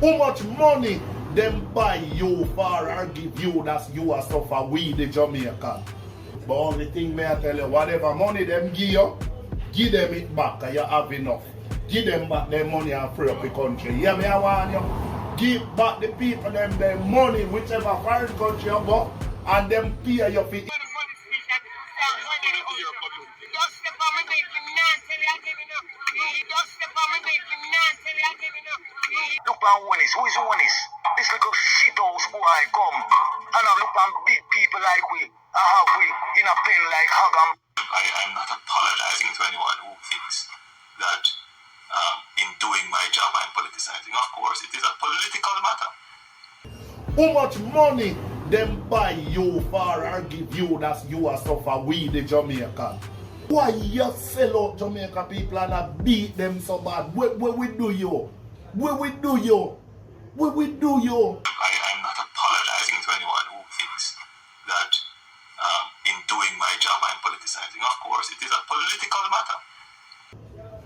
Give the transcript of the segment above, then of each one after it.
How much money them buy you for or give you that you are suffer we the Jamaican? But only thing may I tell you, whatever money them give them it back and you have enough. Give them back their money and free up the country. Yeah, me I want you. Give back the people them their money, whichever foreign country you go, and them pay you for Look at Honest. Who is Honest? This little shithouse boy come. And I look at big people like we. I have we in a pen like Hagam. I'm not apologizing to anyone who thinks that in doing my job I'm politicizing. Of course, it is a political matter. how much money them buy you for or give you that you are suffer we the Jamaican? Why you sell out Jamaica people and beat them so bad? Where we do you? Where we do you? Where we do you? I'm not apologizing to anyone who thinks that in doing my job I'm politicizing. Of course, it is a political matter.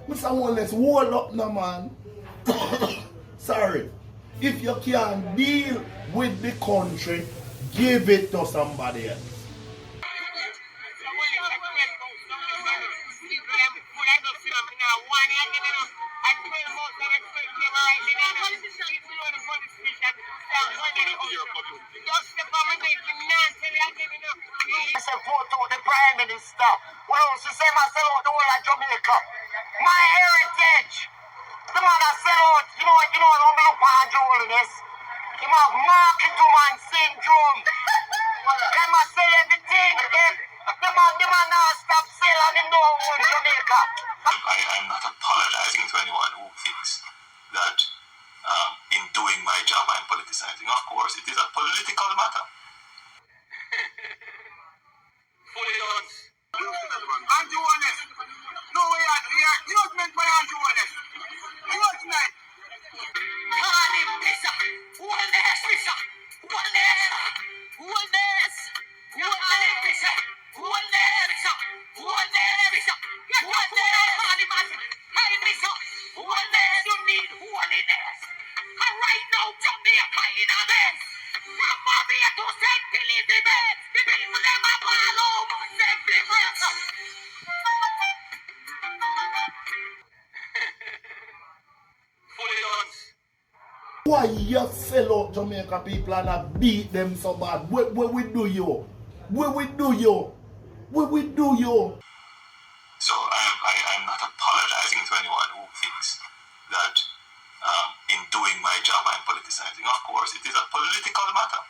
Mr. Holness, hold up now, man. Sorry. If you can't deal with the country, give it to somebody else. I said, vote out the Prime Minister. What else? You say, I sell out the whole of Jamaica. My heritage. The man I sell out, you know, I'm look for Andrew HOLNESS. He have market woman syndrome. Them I sell everything. The man now stop selling him don't own Jamaica. I'm not apologizing to anyone who thinks that in doing my job I'm politicizing. Of course, it is a political matter. Fully done. Andrew HOLNESS. No way out here. You know what's meant by Andrew HOLNESS? You know what's meant? Right now, Jamaica in a mess. From Mafia to St. Elizabeth, the people them are all over St. Elizabeth. Fully done. Why you sell out Jamaica people and beat them so bad? Where we do you? Where we do you? Where we do you? So I'm not apologizing to anyone who thinks that in doing my job I'm politicizing. Of course, it is a political matter.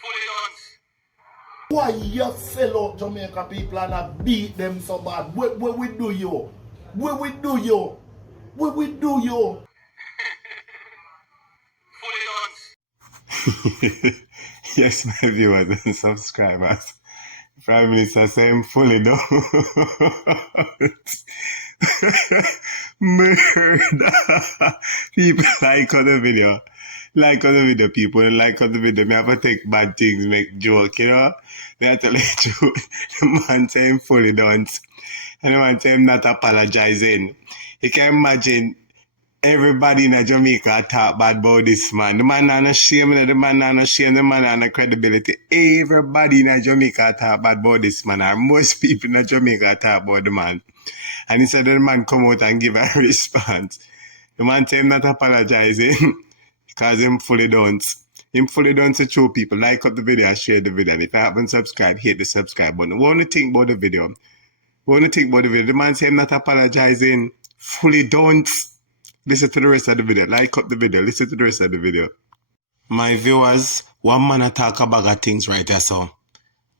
Fully done. Why you sell out Jamaica people and beat them so bad? Where we do you? Where we do you? Where we do you? Fully done. Yes, my viewers and subscribers. Prime Minister saying fully done. Murder. People like on the video. Like on the video, people. And like on the video. Me have to take bad things, make joke, you know? They have to let you. The man saying fully done. And the man saying not apologizing. You can imagine everybody in Jamaica talk bad about this man. The man not no shame, the man not no shame, the man not no credibility. Everybody in Jamaica talk bad about this man. Or most people in Jamaica talk about the man. And he said the man come out and give a response. The man tell him not apologizing because him fully don't. Him fully done to show people. Like up the video and share the video. And if you haven't subscribed, hit the subscribe button. What do you think about the video? What do you think about the video? The man say him not apologizing. Fully don't. Listen to the rest of the video. Like up the video. Listen to the rest of the video. My viewers, one man talk about things right there, so.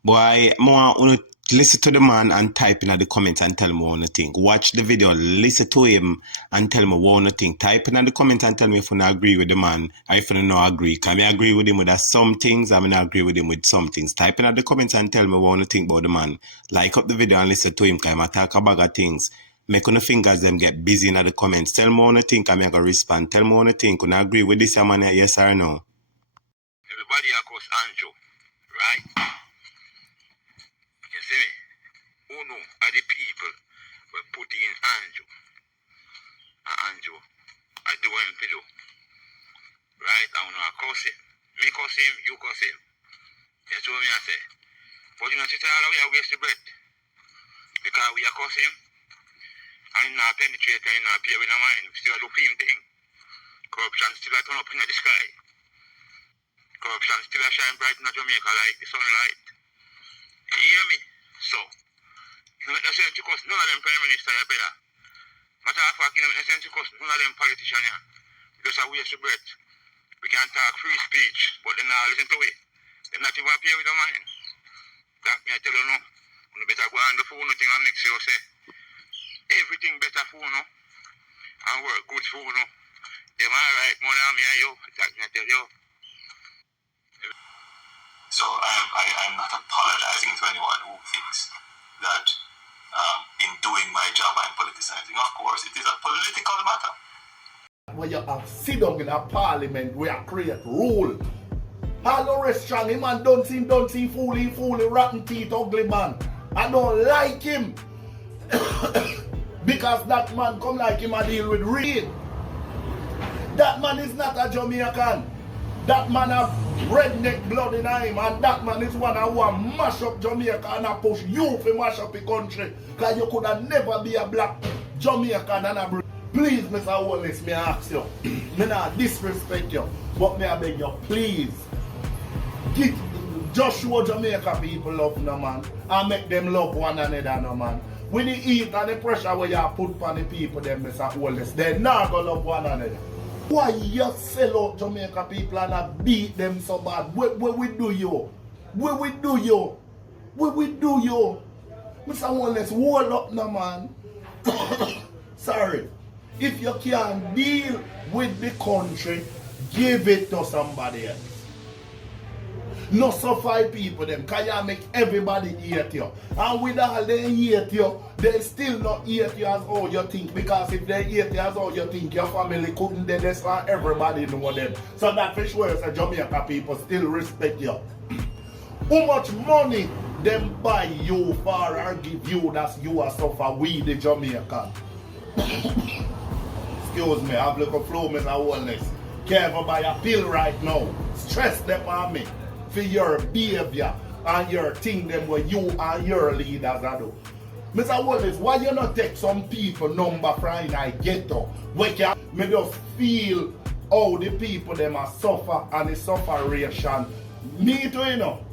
Boy, I want to listen to the man and type in the comments and tell me what you think. Watch the video, listen to him and tell me what you think. Type in the comments and tell me if you don't agree with the man or if you don't agree. Can I agree with him with some things? I may not agree with him with some things. Type in the comments and tell me what you think about the man. Like up the video and listen to him because I talk about things. Make on the fingers them get busy in the comments. Tell me what you think and I'm going to respond. Tell me what you think. You agree with this man, yes or no? Everybody across Andrew, right? You see me? Who know are the people who put in Andrew? And Andrew what him to do. Right? I want to curse him. Me curse him, you curse him. That's what I say. But you know, sister, we are waste the breath. Because we are curse him. And him not penetrate and him not appear in our mind. We still do same thing. Corruption still turn up in the sky. Corruption still shine bright in Jamaica like the sunlight. You hear me? So, you know, that's sense to cuss. None of them prime minister are better. Matter of fact, you know, that's sense to cuss. None of them politicians here. Just a waste of breath. We can talk free speech, but they not listen to it. They're not even appear with the mind. That me I tell you no. You better go on the phone thing and mix you say. Everything better for no. And work good for no. Them alright more than me and you. That me I tell you. So I'm not apologizing to anyone who thinks that in doing my job I'm politicizing. Of course, it is a political matter. When you have sit down in a parliament where you create rule. All the restaurant, him man don't see fooly, rotten teeth, ugly man. I don't like him. Because that man come like him and deal with real. That man is not a Jamaican. That man have redneck blood in him, and that man is one who will mash up Jamaica and push you to mash up the country. Because you could have never be a black Jamaican and a please, Mr. HOLNESS, me ask you. Me not disrespect you, but me I beg you, please. Just show Jamaica people love no man and make them love one another no man. When you eat and the pressure where you put on the people, them Mr. HOLNESS, they not gonna love one another. Why you sell out Jamaica people and I beat them so bad? Where we do you? Where we do you? Mr. HOLNESS, hold up no man. Sorry. If you can't deal with the country, give it to somebody else. No suffer people them, because you make everybody hate you. And with all they hate you, they still not hate you as all you think. Because if they hate you as all you think, your family couldn't, then that's why everybody know them. So that for sure is a Jamaica people still respect you. How much money them buy you for or give you that you are suffer we the Jamaican? Excuse me, I've looked a flow, Mr. HOLNESS. Can't even buy a pill right now. Stress them on me for your behavior and your thing them where you and your leaders are do. Mr. HOLNESS, why you not take some people number from in a ghetto where can me just feel how the people them are suffer and the sufferation. Me too, you know.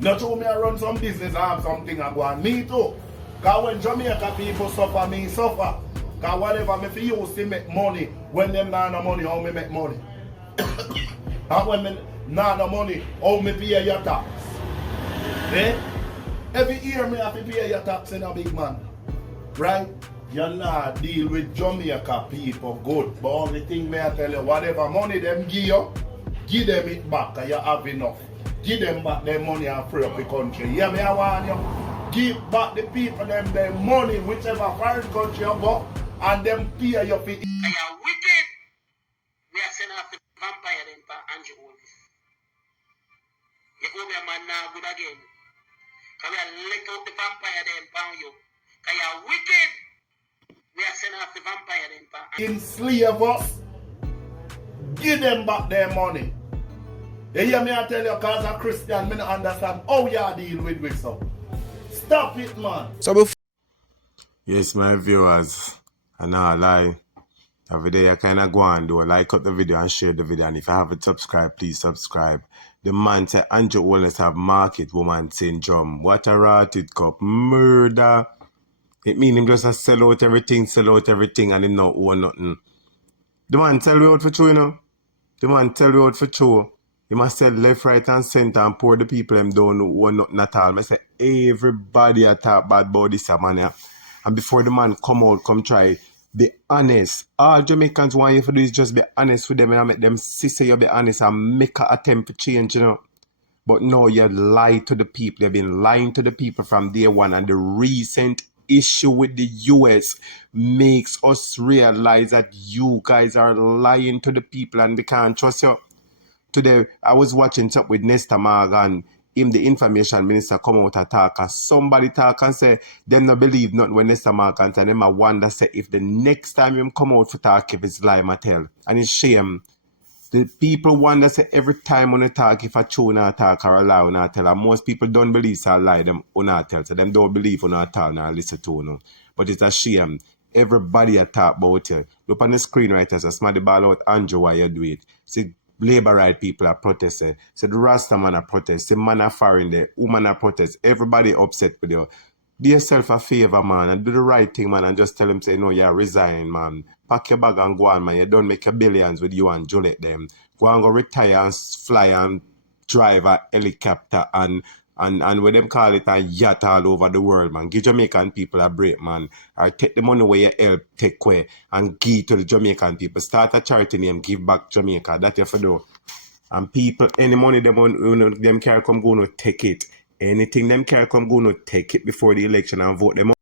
Not show me I run some business I have something I go on. Me too. Because when Jamaica people suffer, me suffer. Because whatever me feel use to make money, when them not no money, how me make money? And when me not no money, how me pay your tax? Eh? Every year me have to pay your tax in a big man. Right? You not deal with Jamaica people good. But only thing me I tell you, whatever money them give you, give them it back and you have enough. Give them back their money and free up the country. Yeah, me I want you. Give back the people them their money, whichever foreign country you go, and them pay your fee. They are wicked. We are sending off the vampire then for Andrew HOLNESS. You go be a man now good again. Because we are let out the vampire then for you. Because you are wicked. We are sending off the vampire then for enslave us. Give them back their money. You hear me I tell you, because a Christian, me don't understand how you deal with so. Stop it, man. So yes, my viewers, I know lie. Every day you kind of go and do like up the video and share the video. And if you haven't subscribed, please subscribe. The man said Andrew HOLNESS have market woman syndrome. What a rotted cup. Murder. It mean him just a sell out everything, and him not own nothing. The man tell you out for true, you know. The man tell you out for true. He must sell left, right, and center and pour the people them down who are nothing at all. I say everybody a talk bad about this man here. And before the man come out, come try, be honest. All Jamaicans want you to do is just be honest with them and make them see say you be honest and make an attempt to change, you know. But no, you lie to the people. You've been lying to the people from day one, and the recent issue with the US makes us realize that you guys are lying to the people and they can't trust you. Today, I was watching something with Nesta Morgan. him, the information minister, come out and talk, and somebody talk and say, them not believe nothing when Mr. Mark and say, them I wonder say if the next time him come out for talk, if it's lie, I tell. And it's shame. The people wonder say every time when they talk, if a true not talk or a lie or not tell. And most people don't believe so lie them or not tell. So them don't believe or not talk or listen to no. But it's a shame. Everybody a talk about it. Look on the screenwriters, a smart ball out Andrew why you do it. See labor right people are protesting. So the Rasta man are protest. The man are foreign there. Woman are protest. Everybody upset with you. Do yourself a favor, man, and do the right thing, man, and just tell him, say, no, you're resigning, man. Pack your bag and go on, man. You don't make your billions with you and Juliet them. Go and go retire and fly and drive a helicopter and what them call it a yacht all over the world, man. Give Jamaican people a break, man. Or take the money where you help take away and give to the Jamaican people. Start a charity name, give back Jamaica. That you have to do. And people, any money them can come go no take it. Anything them can come go no take it before the election and vote them out.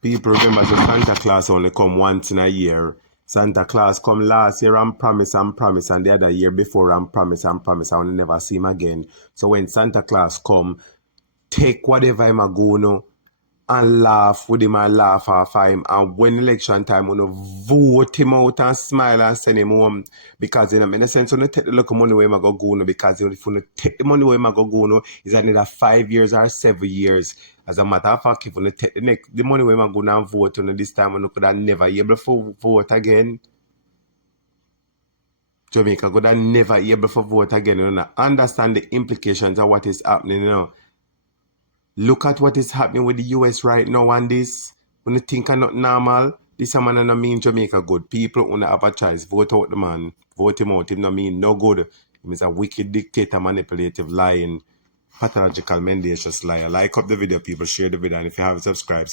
People remember the Santa Claus only come once in a year. Santa Claus come last year and promise, and the other year before and promise, and I will never see him again. So when Santa Claus come, take whatever him a go no and laugh with him and laugh off of him. And when election time, you vote him out and smile and send him home. Because in a sense, you take the local money where him a go no, because if you take the money where him a go no, it's another 5 years or 7 years. As a matter of fact, if you take the money where him a go and vote, this time you could have never able to vote again. Jamaica could have never able to vote again. You know, understand the implications of what is happening, you know. Look at what is happening with the US right now and this. When you think are not normal, this a man and I mean Jamaica good. People who have a choice, vote out the man, vote him out. Him no mean no good. He is a wicked dictator, manipulative, lying, pathological, mendacious liar. Like up the video, people, share the video, and if you haven't subscribed,